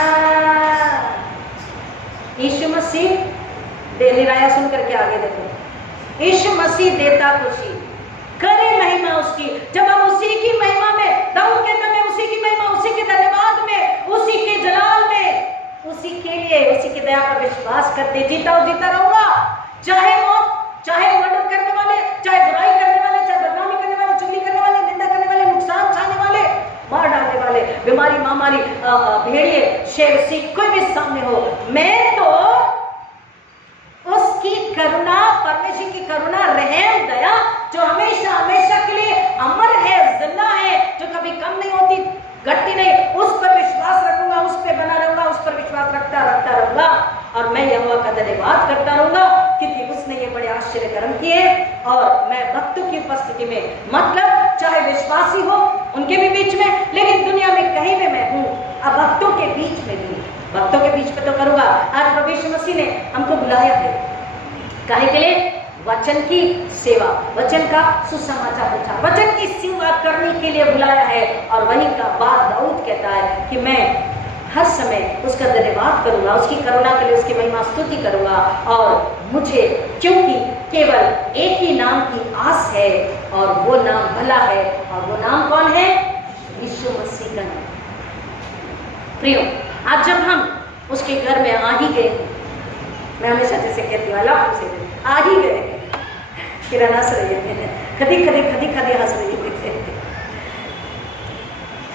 यीशु मसीह दे, निराया सुन करके आगे देखो, यीशु मसीह देता खुशी, करे महिमा उसकी। जब हम उसी की महिमा में, दाऊद कहता मैं उसी की महिमा, उसी के धन्यवाद में, उसी के जलाल में, उसी के लिए, उसी की दया पर विश्वास करते जीता रहूंगा, चाहे मौत, चाहे मर्डर करने वाले, चाहे बुराई करने वाले, चाहे बदनामी करने वाले, चुगली करने वाले, निंदा करने वाले, नुकसान चाहने वाले, मार डालने वाले, बीमारी, महामारी, भेड़िए, शेर, सीख, कोई भी सामने हो, मैं तो उसकी करुणा, परमेश्वर की करुणा, रहम, दया जो हमेशा हमेशा के लिए अमर है, जिंदा है, जो कभी कम नहीं होती, घटती नहीं, उस पर विश्वास रखूंगा, उस पर बना रहूंगा, उस पर विश्वास रखता रहूंगा, और मैं यहोवा का धन्यवाद करता रहूंगा, क्योंकि उसने ये बड़े आश्चर्य कर्म किए। और मैं भक्तों की उपस्थिति में, मतलब चाहे विश्वासी हो उनके भी बीच में, लेकिन दुनिया में कहीं भी मैं हूँ, अब भक्तों के बीच में भी, भक्तों के बीच में तो करूंगा। आज प्रभु यीशु मसीह ने हमको बुलाया है, काहे के लिए? वचन की सेवा, वचन का सुसमाचार प्रचार, वचन की सेवा करने के लिए बुलाया है। और वही का बात दाऊद कहता है कि मैं हर समय उसका धन्यवाद करूंगा, उसकी करुणा के लिए उसकी महिमा स्तुति करूंगा। और मुझे क्योंकि केवल एक ही नाम की आस है और वो नाम भला है, और वो नाम कौन है? यीशु मसीह का नाम। प्रियो, आज जब हम उसके घर में आ ही गए, मैं हमेशा जैसे कहती हूँ अल्लाह से आ ही गए, किरण हंस रही है, खदी खदी खदी खदी हंस रही है।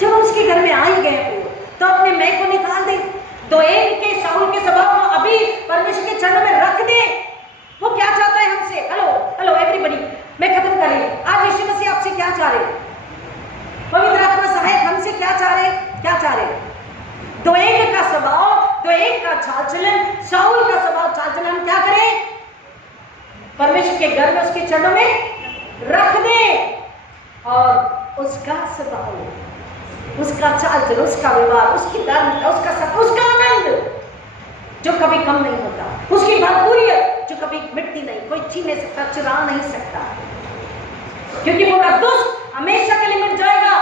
जब उसके घर में आ ही गए तो अपने मैं को निकाल दे, तो एक के शाऊल के स्वभाव को अभी परमेश्वर के चरणों में रख दे। वो क्या चाहता है हमसे? हेलो हेलो एवरीबॉडी, मैं खत्म कर रही हूँ। आज यीशु मसीह आपसे क्या चाह रहे? पवित्र आत्मा सहायक हमसे क्या चाह रहे? क्या चाह रहे? दो एक का स्वभाव, दो एक का चाल चलन, शाऊल का स्वभाव चाल चलन हम क्या करें? परमेश्वर के घर में उसके चरणों में रख दे, और उसका स्वभाव, उसका चाल चलन, उसका व्यवहार, उसकी धार्मिकता, उसका आनंद जो कभी कम नहीं होता, उसकी भरपूरियत जो कभी मिटती नहीं, कोई छीन नहीं सकता, चुरा नहीं सकता, क्योंकि वो दुष्ट हमेशा के लिए मिट जाएगा।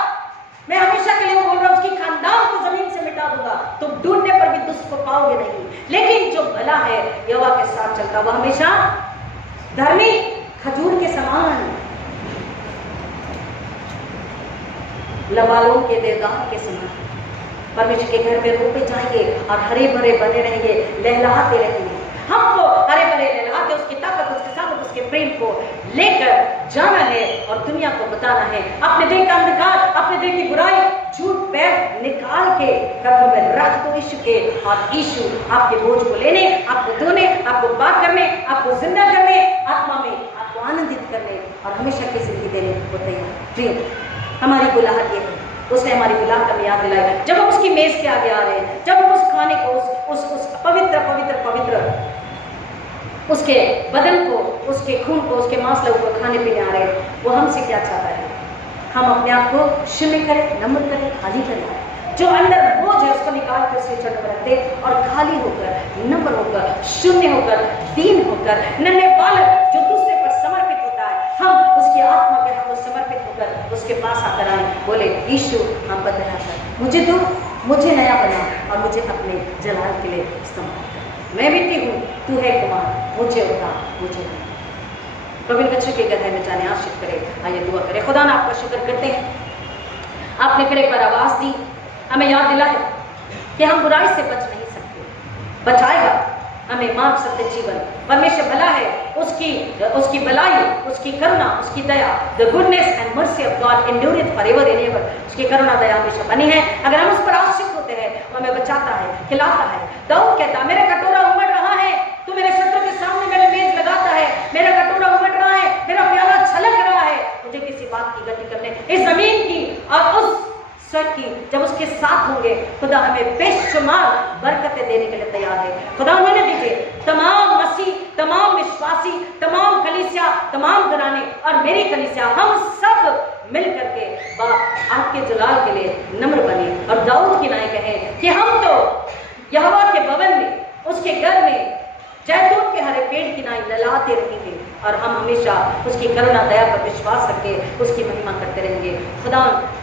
मैं हमेशा के लिए बोल रहा हूं, उसकी खानदान को जमीन से मिटा दूंगा, तुम ढूंढने पर भी दुष्ट को पाओगे नहीं। लेकिन जो भला है यहोवा के साथ चलता, वह हमेशा धर्मी खजूर के समान, लबालों के देवदार के समान परमेश्वर के घर में रोपे जाएंगे और हरे भरे बने रहेंगे, लहलाते रहेंगे। हमको हरे भरे लहलाते उसकी ताकत, उसके सामर्थ, उसके प्रेम को लेकर जाना है और दुनिया को बताना है। अपने दिल का अंधकार, अपने दिल की बुराई, झूठ पैर निकाल के कब्र में रख दो यीशु के, और यीशु आपके बोझ को लेने, आपको धोने, आपको बात करने, आपको जिंदा करने, आत्मा में आपको आनंदित करने और हमेशा की जिंदगी देने को तैयार। प्रिय, हमारी बुलाहट ये है, उसने हमारी बुलाहट हमें याद दिलाई। जब हम उसकी मेज के आगे आ रहे हैं, जब हम उस खाने को, उस पवित्र पवित्र पवित्र उसके बदन को, उसके खून को, उसके मांस लहू को खाने पीने आ रहे हैं, वो हमसे क्या चाहता है? हम अपने आप को शून्य करें, नम्र करें, खाली करें। जो अंदर बोझ है उसको निकाल कर उसके चरण पर रख दे और खाली होकर, नम्र होकर, शून्य होकर, दीन होकर, नन्हे बालक जो दूसरे पर समर्पित होता है, हम उसकी आत्मा पे हमको समर्पित होकर उसके पास आकर आए, बोले यीशु हम बदला कर, मुझे दो, मुझे नया बना और मुझे अपने जलाल के लिए इस्तेमाल कर। मैं मिट्टी हूँ, तू है कुमार, मुझे उठा, मुझे प्रभु बच्चों के गहरे में जाने आशीष करे। आइए दुआ करें। खुदा ना आपका शुक्र करते हैं, आपने फिर एक बार आवाज दी, हमें याद दिलाया कि हम बुराई से बच नहीं सकते, बचाएगा हमें मार्ग सत्य जीवन। परमेश्वर भला है, उसकी भलाई, उसकी करुणा, उसकी दया, the goodness and mercy of God endureth forever and ever. उसकी करुणा दया हमेशा बनी है। अगर हम उस पर आश्रित होते हैं, वो हमें बचाता है, खिलाता है। दाऊद कहता, मेरा कटोरा उमड़ रहा है, तू मेरे शत्रु के सामने मेरे मेज लगाता है, मेरा कटोरा उमड़ रहा है, मेरा प्याला छलक रहा है, मुझे किसी बात की गति करने, इस जमीन की और उस स्वर्ग की जब उसके साथ होंगे, खुदा हमें बेशुमार बरकतें देने के लिए तैयार है। खुदा उन्होंने दीजिए तमाम मसीह, तमाम विश्वासी, तमाम कलीसिया, तमाम घराने और मेरी कलीसिया, हम सब मिल करके आपके जलाल के लिए नम्र बने और दाऊद की नाई कहे कि हम तो यहोवा के भवन में, उसके घर में जैतून के हरे पेड़ की नाई लहलाते रहेंगे और हम हमेशा उसकी करुणा दया पर विश्वास रखके उसकी महिमा करते रहेंगे। खुदा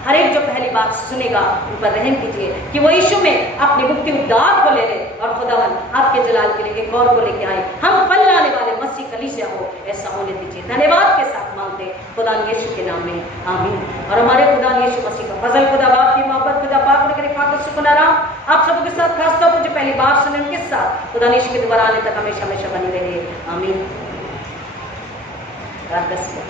हर एक जो पहली बात सुनेगा उन पर रहम कीजिए कि वो यीशु में अपनी मुक्ति उद्धार को ले ले और खुदावन आपके जलाल के लिए एक और को लेके आए, हम फल लाने वाले मसीह कलीसिया हो, ऐसा होने दीजिए। धन्यवाद के साथ मांगते खुदा यीशु के नाम में, आमीन। और हमारे खुदा यीशु मसीह का फजल, खुदा बाप की मोहब्बत, खुदा पाक ने खाकर सुकुन आराम आप सबके साथ, खासतौर पर जो पहली बार सुने उनके साथ खुदा यीशु के दोबारा आने तक हमेशा हमेशा बनी रहे, आमीन। God bless you.